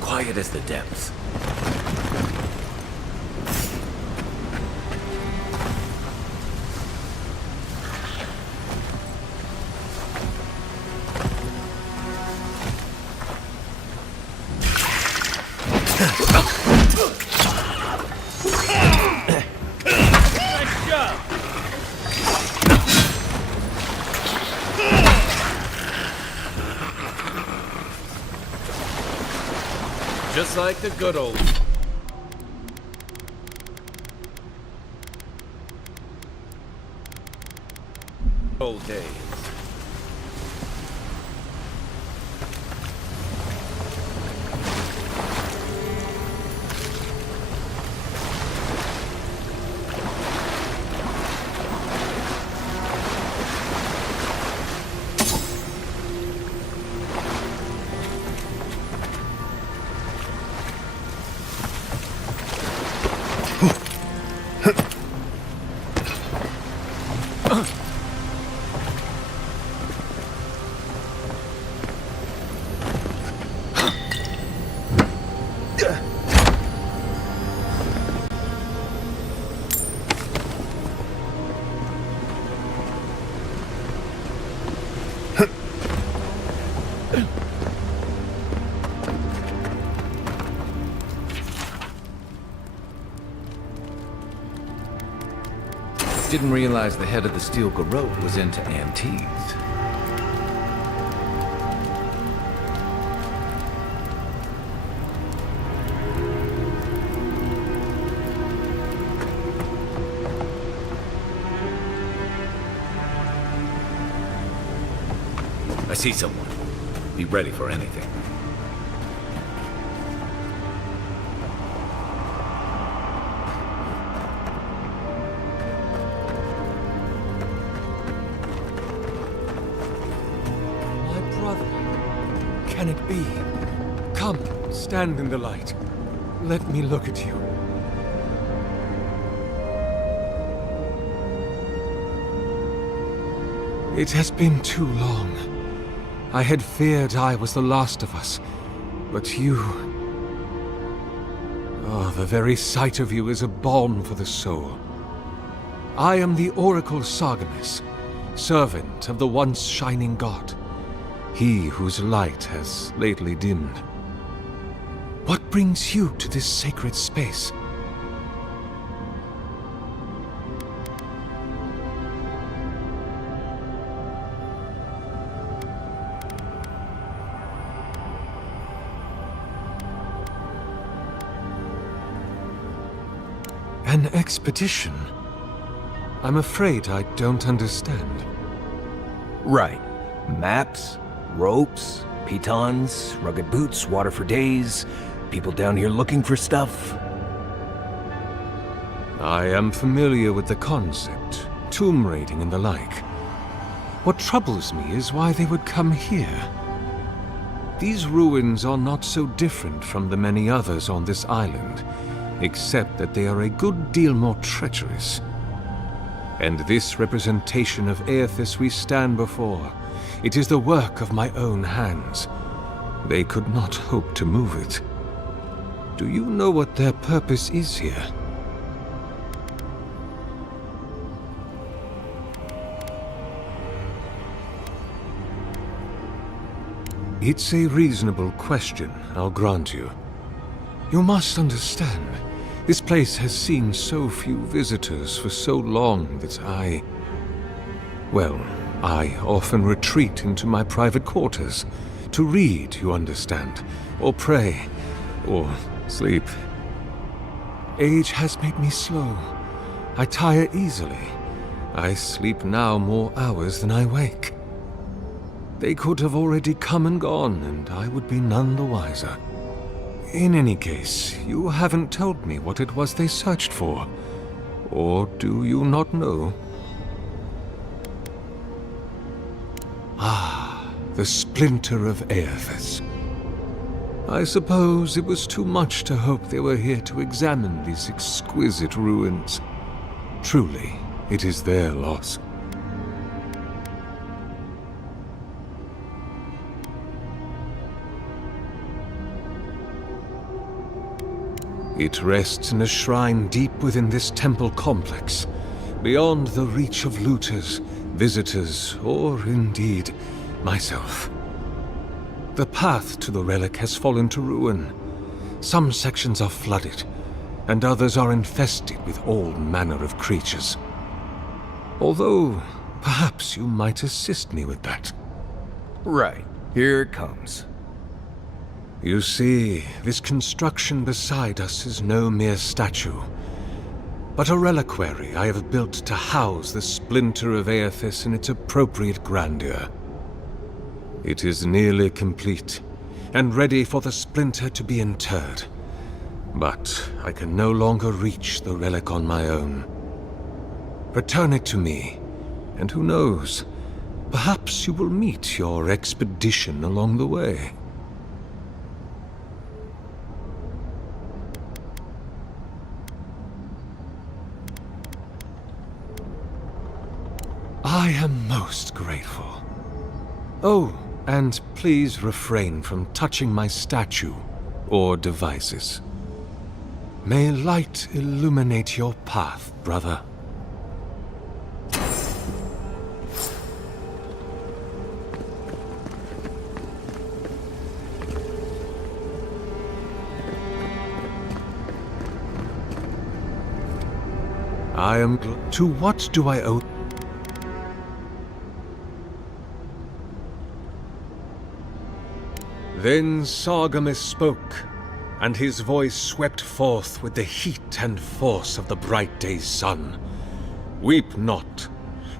Quiet as the depths. Just like the good old days. Didn't realize the head of the steel garrote was into antiques. I see someone. Be ready for anything. Can it be? Come, stand in the light. Let me look at you. It has been too long. I had feared I was the last of us, but you... Oh, the very sight of you is a balm for the soul. I am the Oracle Sargemus, servant of the once shining god. He whose light has lately dimmed. What brings you to this sacred space? An expedition? I'm afraid I don't understand. Right. Maps, ropes, pitons, rugged boots, water for days, people down here looking for stuff. I am familiar with the concept, tomb raiding and the like. What troubles me is why they would come here. These ruins are not so different from the many others on this island, except that they are a good deal more treacherous. And this representation of Aethys we stand before, it is the work of my own hands. They could not hope to move it. Do you know what their purpose is here? It's a reasonable question, I'll grant you. You must understand, This place has seen so few visitors for so long that I often retreat into my private quarters. To read, you understand, or pray, or sleep. Age has made me slow. I tire easily. I sleep now more hours than I wake. They could have already come and gone, and I would be none the wiser. In any case, you haven't told me what it was they searched for. Or do you not know? Ah, the splinter of Aethys. I suppose it was too much to hope they were here to examine these exquisite ruins. Truly, it is their loss. It rests in a shrine deep within this temple complex, beyond the reach of looters, visitors, or indeed, myself. The path to the relic has fallen to ruin. Some sections are flooded, and others are infested with all manner of creatures. Although, perhaps you might assist me with that. Right, here it comes. You see, this construction beside us is no mere statue, but a reliquary I have built to house the splinter of Aethys in its appropriate grandeur. It is nearly complete, and ready for the splinter to be interred. But I can no longer reach the relic on my own. Return it to me, and who knows, perhaps you will meet your expedition along the way. I am most grateful. Oh, and please refrain from touching my statue or devices. May light illuminate your path, brother. To what do I owe? Then Sargamus spoke, and his voice swept forth with the heat and force of the bright day's sun. Weep not,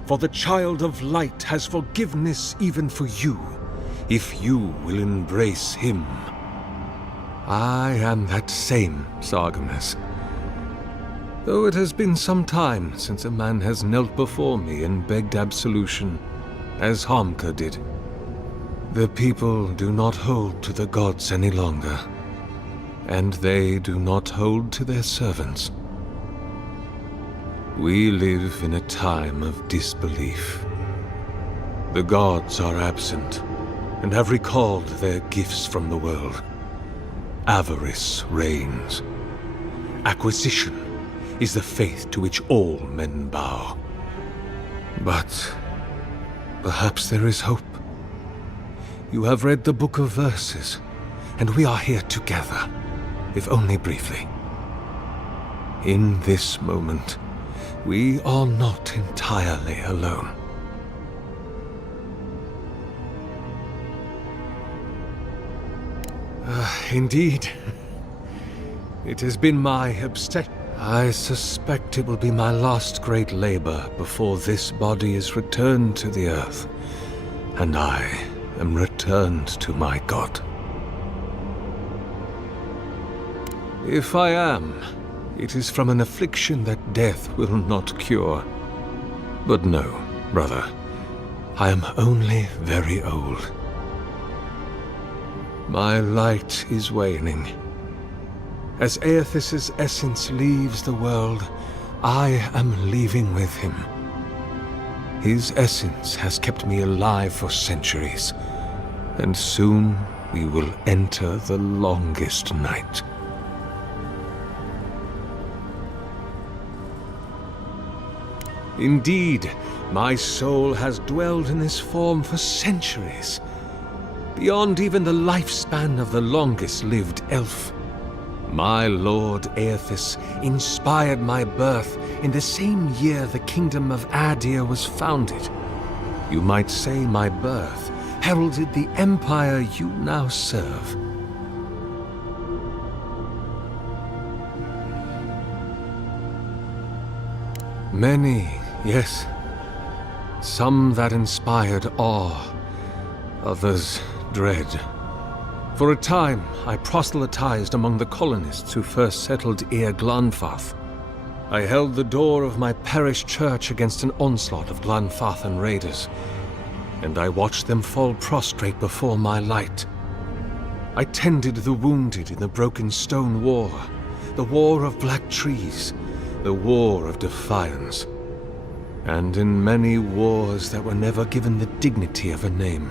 for the child of light has forgiveness even for you, if you will embrace him. I am that same Sargamus. Though it has been some time since a man has knelt before me and begged absolution, as Hamka did. The people do not hold to the gods any longer, and they do not hold to their servants. We live in a time of disbelief. The gods are absent, and have recalled their gifts from the world. Avarice reigns. Acquisition is the faith to which all men bow. But perhaps there is hope. You have read the Book of Verses, and we are here together, if only briefly. In this moment, we are not entirely alone. Indeed. It has been my obsession. I suspect it will be my last great labor before this body is returned to the earth, and I am returned to my God. If I am, it is from an affliction that death will not cure. But no, brother, I am only very old. My light is waning. As Aethys' essence leaves the world, I am leaving with him. His essence has kept me alive for centuries, and soon we will enter the longest night. Indeed, my soul has dwelled in this form for centuries, beyond even the lifespan of the longest-lived elf. My lord Aethys inspired my birth in the same year the kingdom of Adir was founded. You might say my birth heralded the empire you now serve. Many, yes. Some that inspired awe, others dread. For a time, I proselytized among the colonists who first settled Ir Glanfath. I held the door of my parish church against an onslaught of Glanfathan raiders, and I watched them fall prostrate before my light. I tended the wounded in the Broken Stone War, the War of Black Trees, the War of Defiance, and in many wars that were never given the dignity of a name,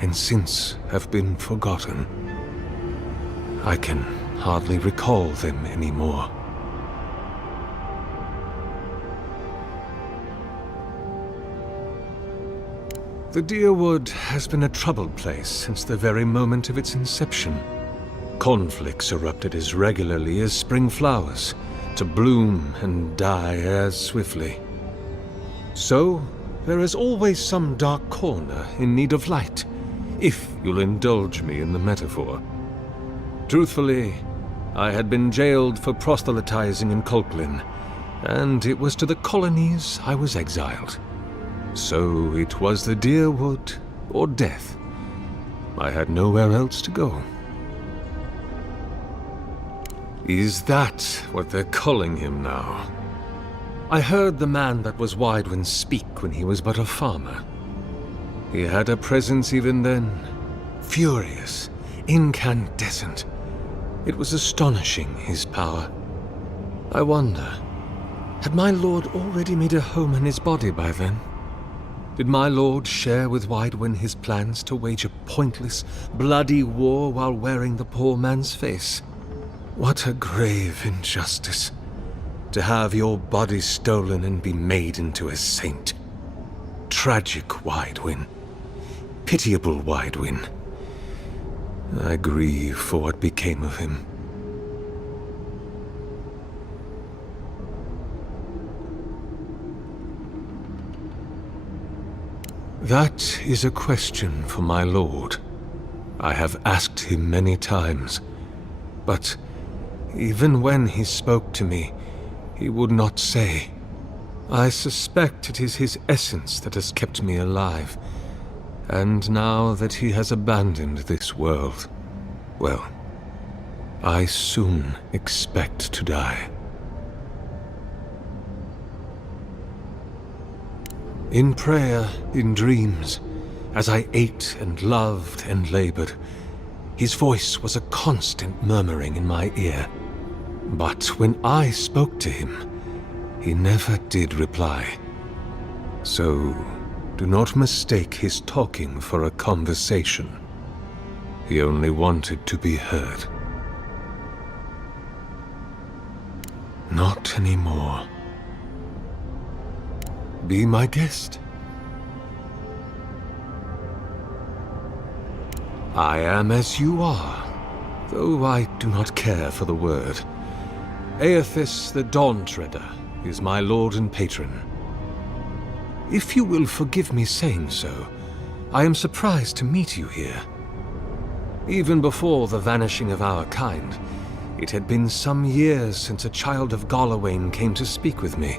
and since have been forgotten. I can hardly recall them anymore. The Deerwood has been a troubled place since the very moment of its inception. Conflicts erupted as regularly as spring flowers, to bloom and die as swiftly. So, there is always some dark corner in need of light, if you'll indulge me in the metaphor. Truthfully, I had been jailed for proselytizing in Colklin, and it was to the colonies I was exiled. So it was the Deerwood or death. I had nowhere else to go. Is that what they're calling him now? I heard the man that was Widewin speak when he was but a farmer. He had a presence even then, furious, incandescent. It was astonishing, his power. I wonder, had my lord already made a home in his body by then? Did my lord share with Widewin his plans to wage a pointless, bloody war while wearing the poor man's face? What a grave injustice, to have your body stolen and be made into a saint. Tragic Widewin. Pitiable Widewin. I grieve for what became of him. That is a question for my lord. I have asked him many times, but even when he spoke to me, he would not say. I suspect it is his essence that has kept me alive, and now that he has abandoned this world, well, I soon expect to die. In prayer, in dreams, as I ate and loved and labored, his voice was a constant murmuring in my ear. But when I spoke to him, he never did reply. So, do not mistake his talking for a conversation. He only wanted to be heard. Not anymore. Be my guest. I am as you are, though I do not care for the word. Aethys the Dawn Treader is my lord and patron. If you will forgive me saying so, I am surprised to meet you here. Even before the vanishing of our kind, it had been some years since a child of Galawain came to speak with me.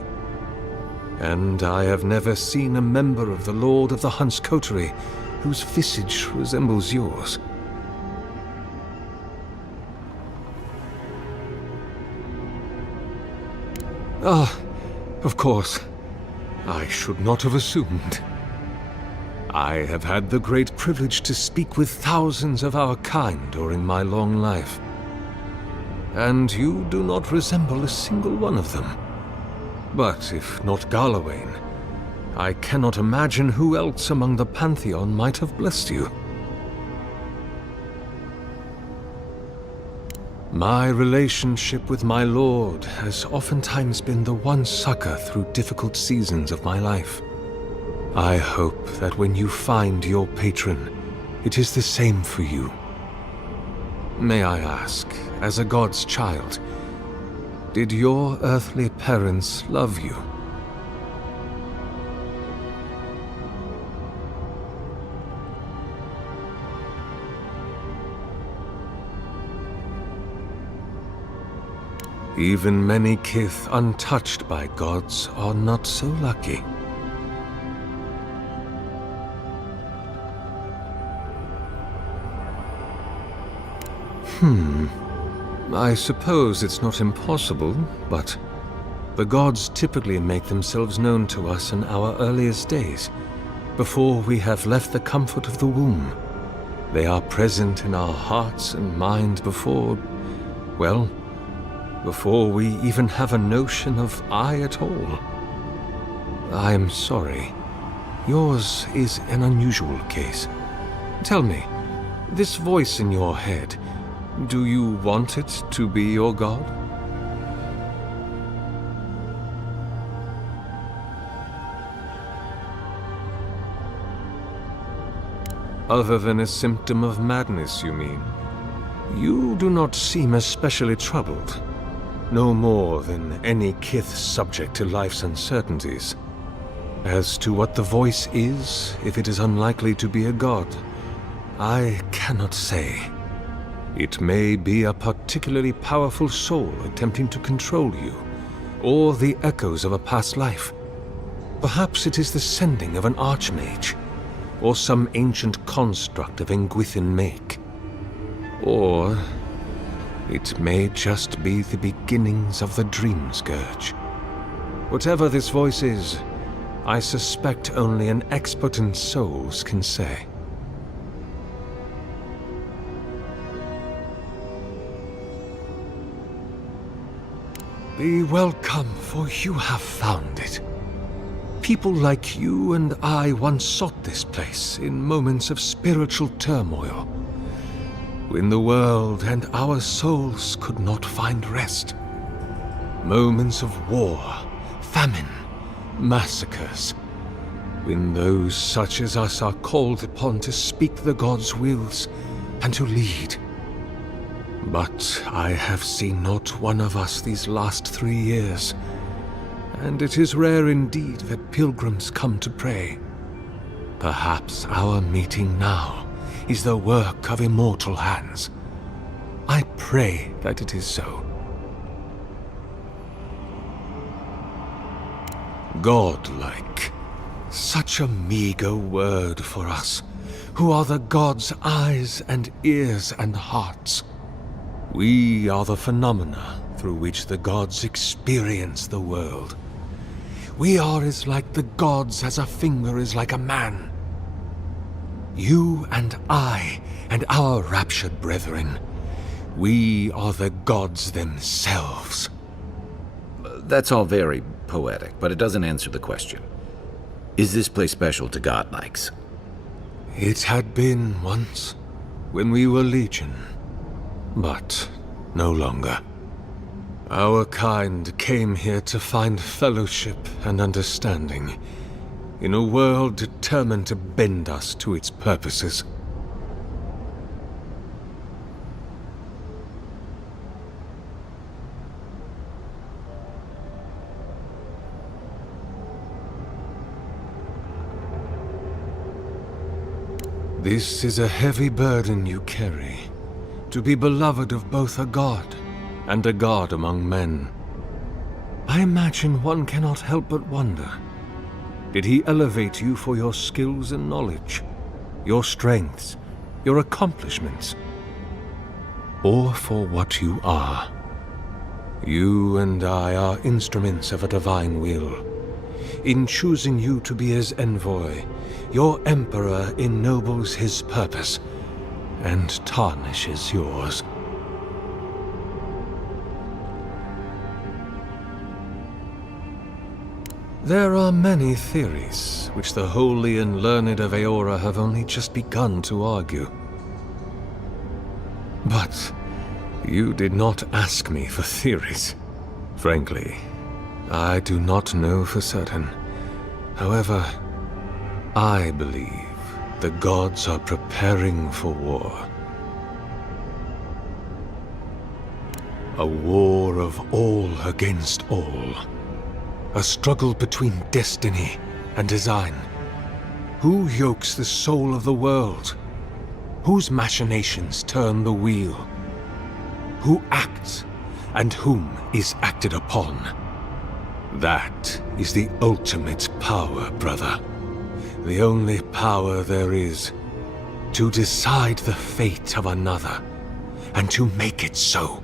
And I have never seen a member of the Lord of the Hunt's coterie whose visage resembles yours. Ah, of course. I should not have assumed. I have had the great privilege to speak with thousands of our kind during my long life. And you do not resemble a single one of them. But if not Galawain, I cannot imagine who else among the Pantheon might have blessed you. My relationship with my lord has oftentimes been the one succor through difficult seasons of my life. I hope that when you find your patron, it is the same for you. May I ask, as a god's child, did your earthly parents love you? Even many kith untouched by gods are not so lucky. I suppose it's not impossible, but the gods typically make themselves known to us in our earliest days, before we have left the comfort of the womb. They are present in our hearts and mind before, well, before we even have a notion of I at all. I'm sorry. Yours is an unusual case. Tell me, this voice in your head, do you want it to be your god? Other than a symptom of madness, you mean? You do not seem especially troubled. No more than any kith subject to life's uncertainties. As to what the voice is, if it is unlikely to be a god, I cannot say. It may be a particularly powerful soul attempting to control you, or the echoes of a past life. Perhaps it is the sending of an archmage, or some ancient construct of Engwithan make. Or it may just be the beginnings of the dream scourge. Whatever this voice is, I suspect only an expert in souls can say. Be welcome, for you have found it. People like you and I once sought this place in moments of spiritual turmoil, when the world and our souls could not find rest. Moments of war, famine, massacres, when those such as us are called upon to speak the gods' wills and to lead. But I have seen not one of us these last 3 years, and it is rare indeed that pilgrims come to pray. Perhaps our meeting now is the work of immortal hands. I pray that it is so. Godlike. Such a meager word for us, who are the gods' eyes and ears and hearts. We are the phenomena through which the gods experience the world. We are as like the gods as a finger is like a man. You and I and our raptured brethren, we are the gods themselves. That's all very poetic, but it doesn't answer the question. Is this place special to godlikes? It had been once, when we were legion, but no longer. Our kind came here to find fellowship and understanding, in a world determined to bend us to its purposes. This is a heavy burden you carry, to be beloved of both a god and a god among men. I imagine one cannot help but wonder, did he elevate you for your skills and knowledge, your strengths, your accomplishments, or for what you are? You and I are instruments of a divine will. In choosing you to be his envoy, your emperor ennobles his purpose and tarnishes yours. There are many theories which the holy and learned of Eora have only just begun to argue. But you did not ask me for theories. Frankly, I do not know for certain. However, I believe the gods are preparing for war. A war of all against all. A struggle between destiny and design. Who yokes the soul of the world? Whose machinations turn the wheel? Who acts, and whom is acted upon? That is the ultimate power, brother. The only power there is. To decide the fate of another, and to make it so.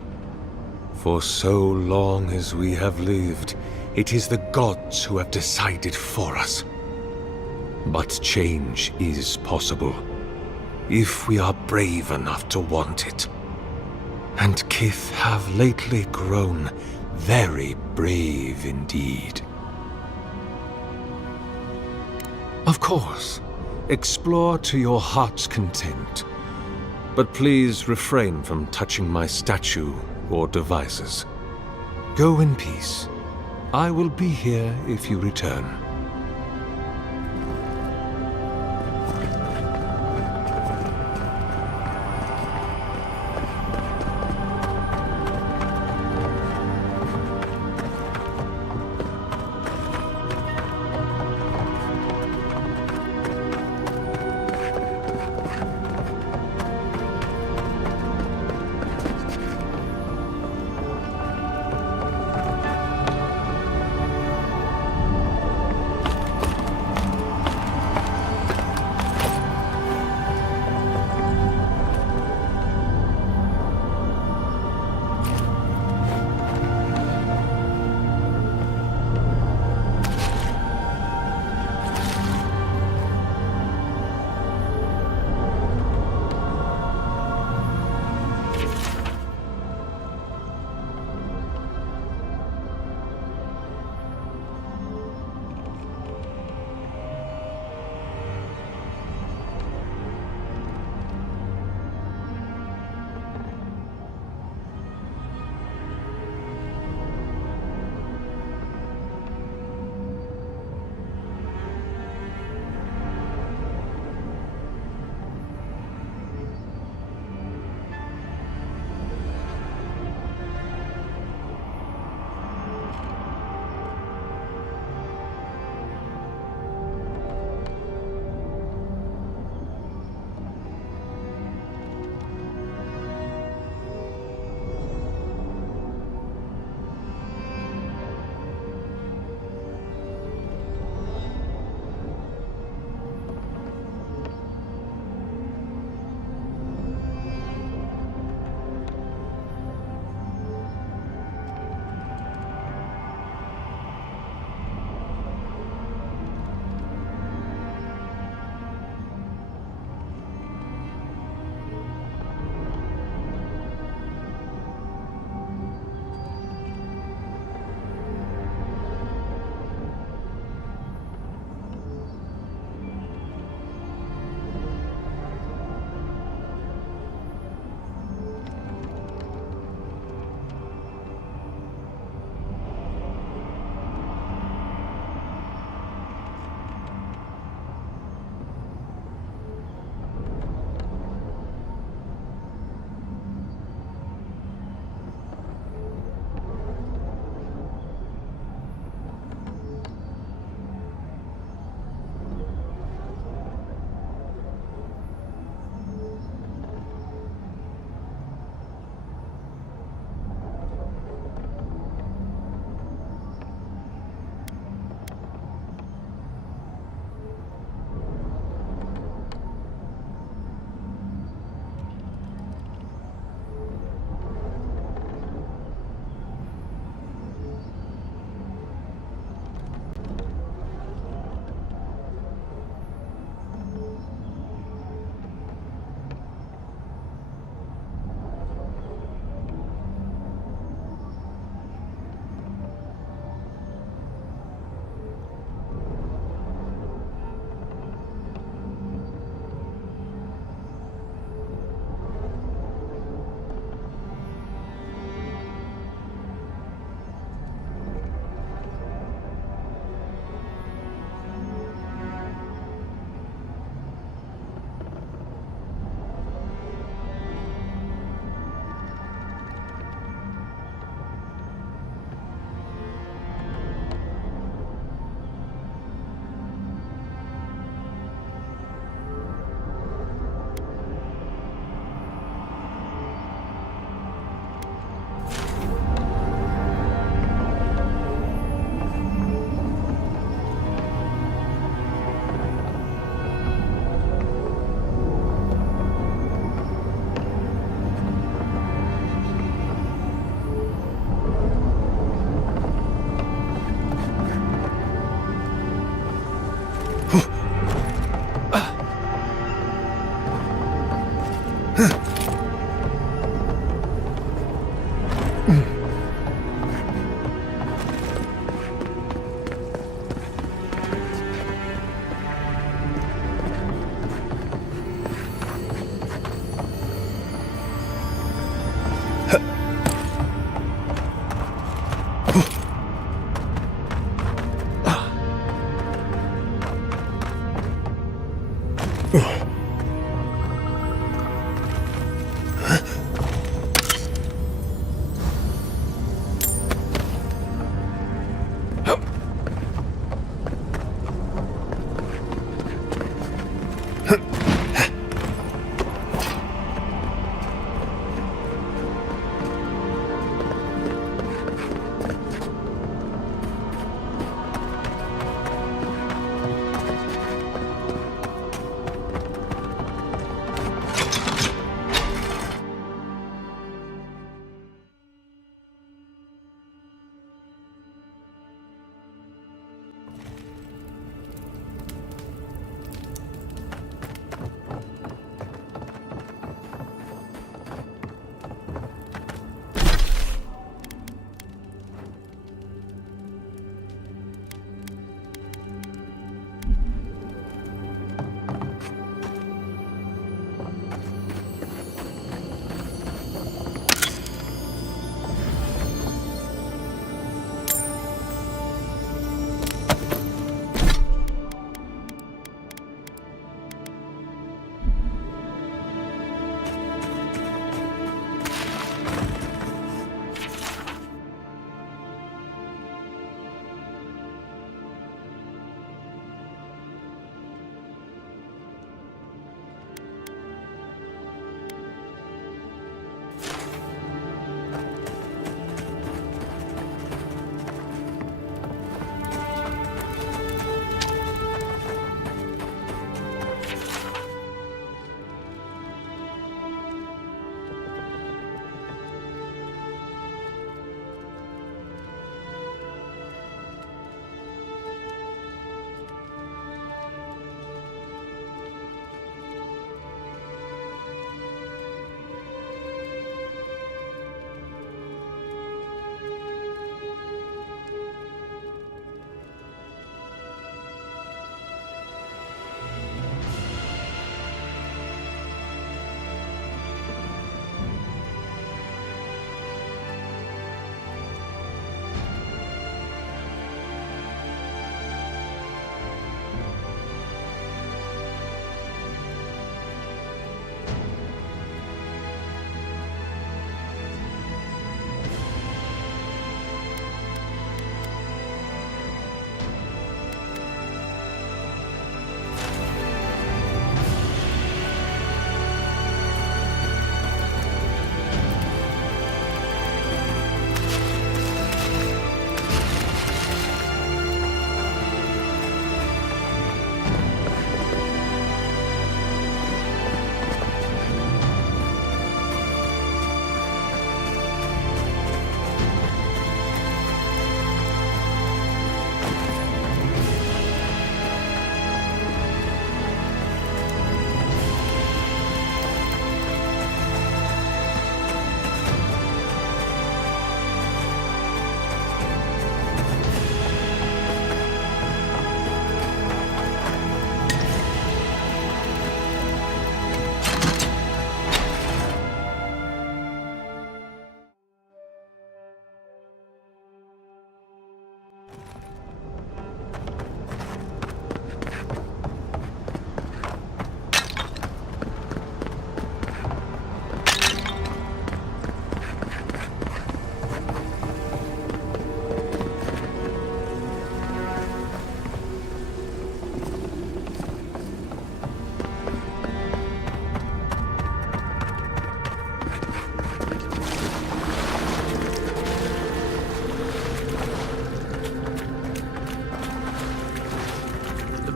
For so long as we have lived, it is the gods who have decided for us. But change is possible, if we are brave enough to want it. And Kith have lately grown very brave indeed. Of course, explore to your heart's content. But please refrain from touching my statue or devices. Go in peace. I will be here if you return.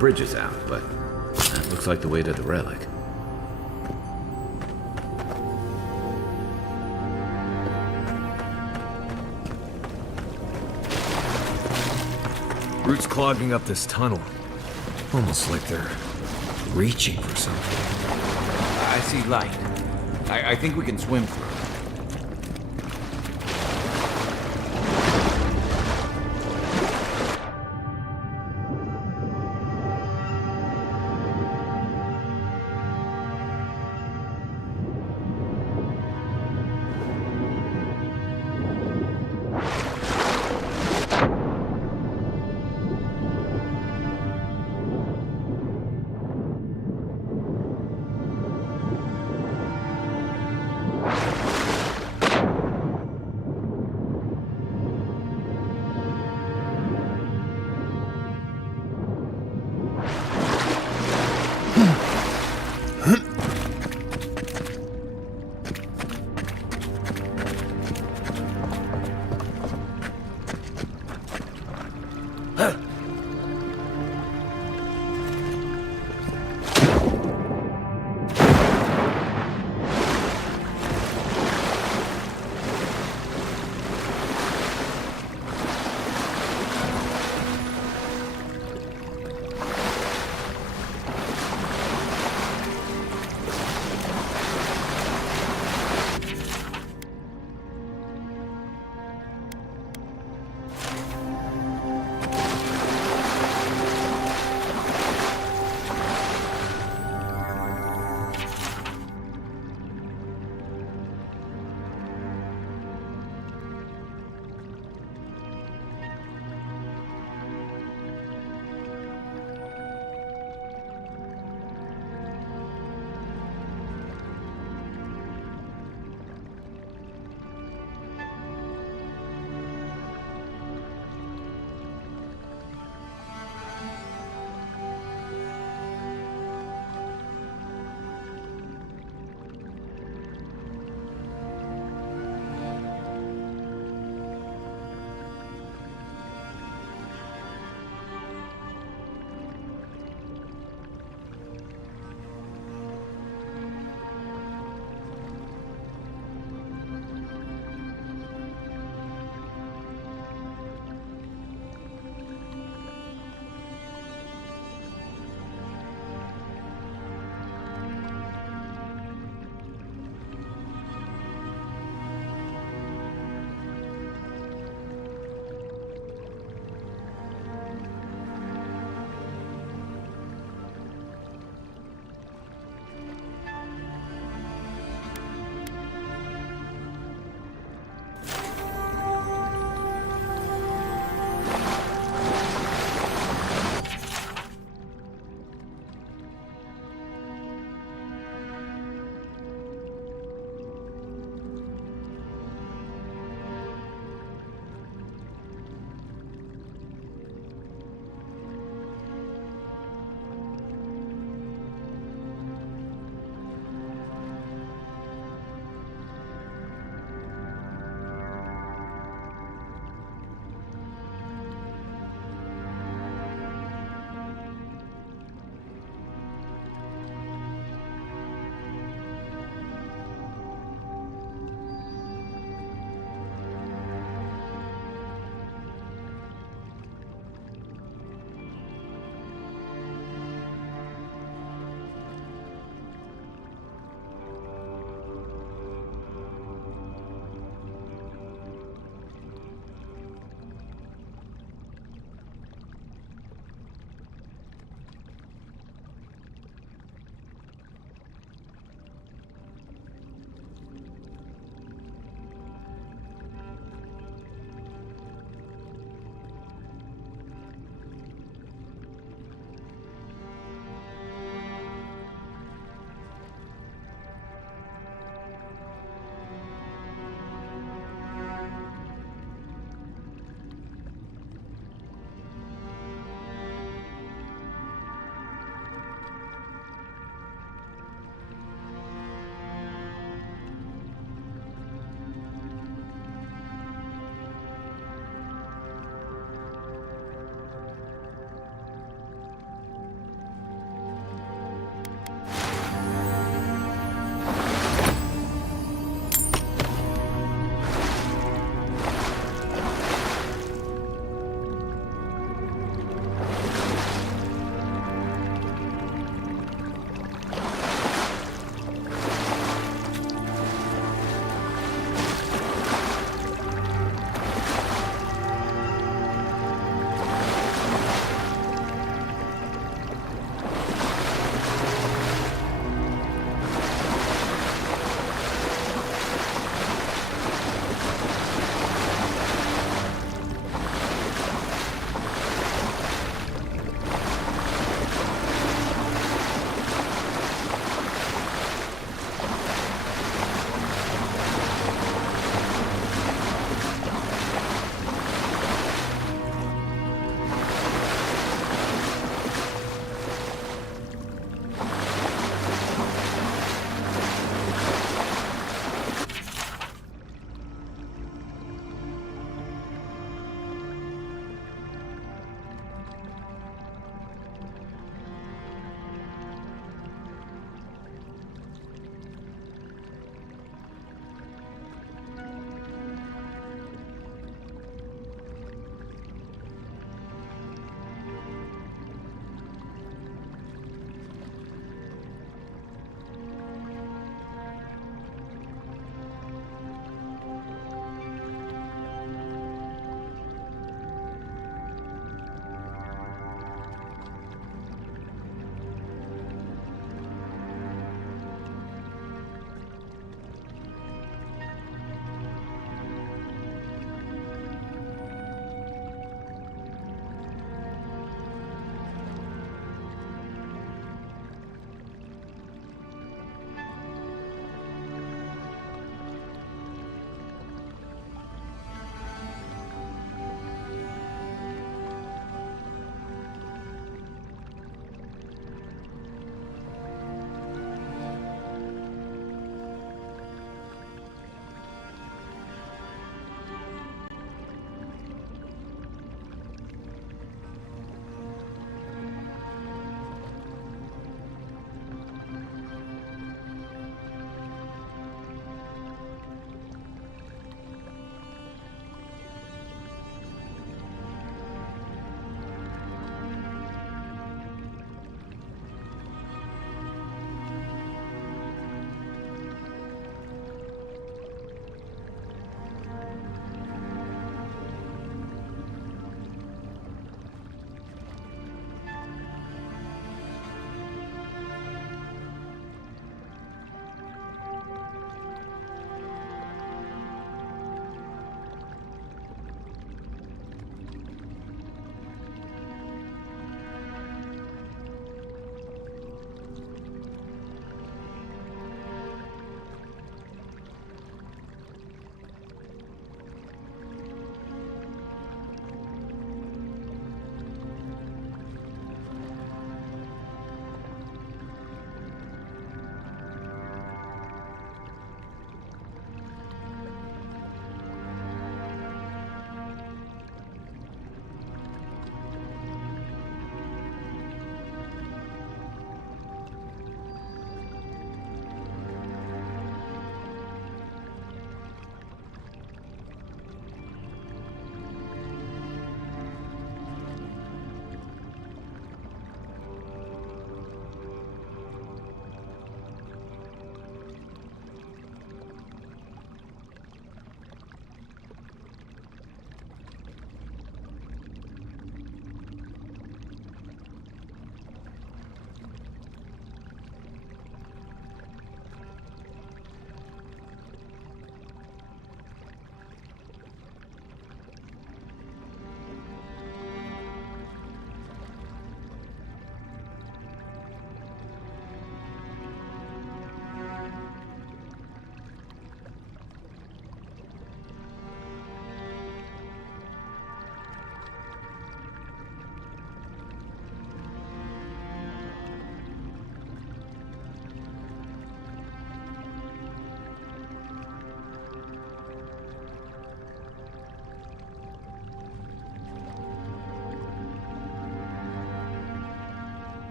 bridge is out, but that looks like the way to the relic. Roots clogging up this tunnel. Almost like they're reaching for something. I see light. I think we can swim through.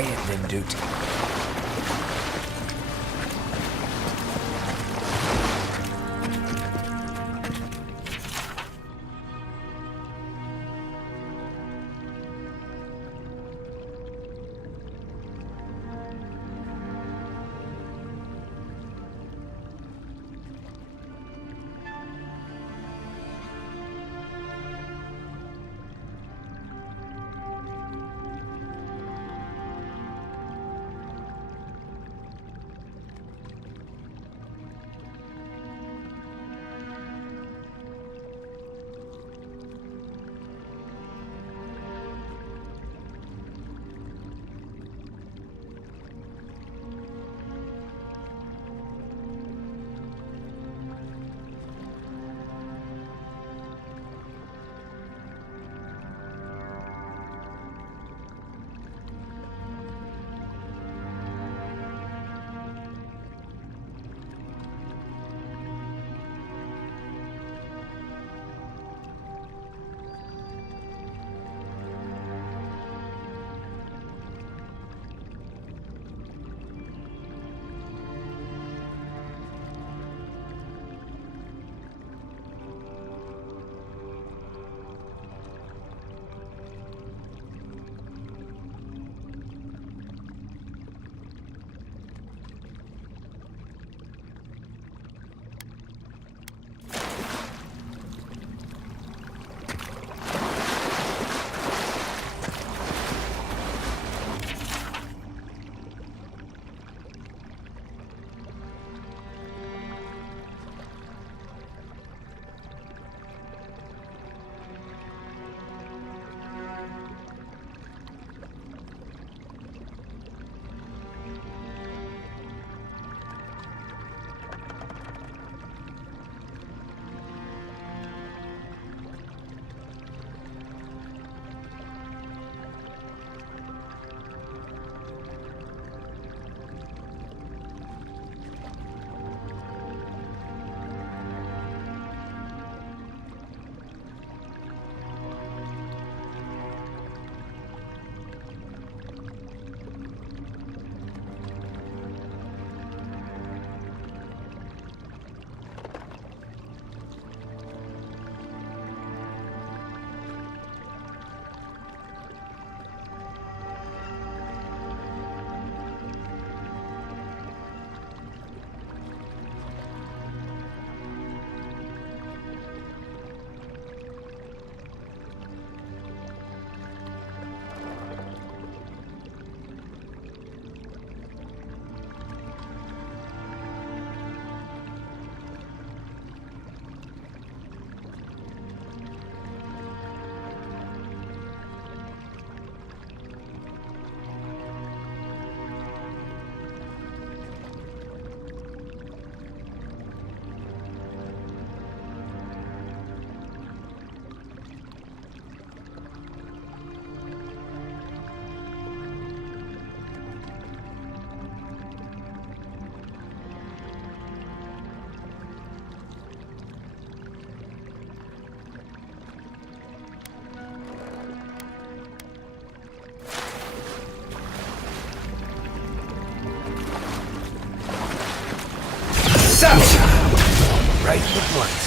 quiet, Vindut. Right in the blunt.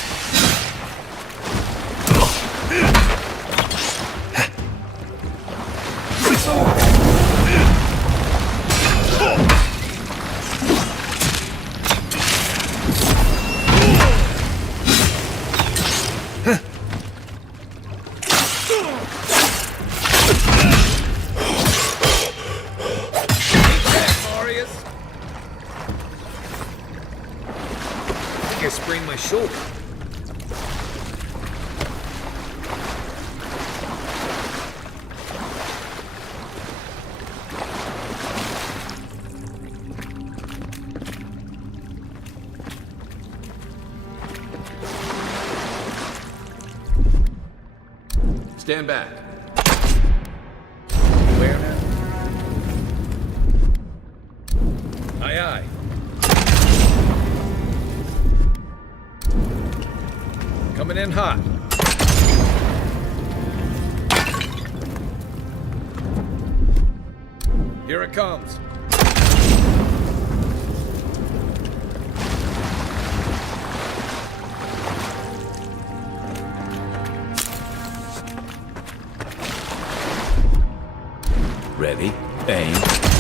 I sprained my shoulder. Stand back. Where now? Aye, aye. Coming in hot. Here it comes. Ready, aim.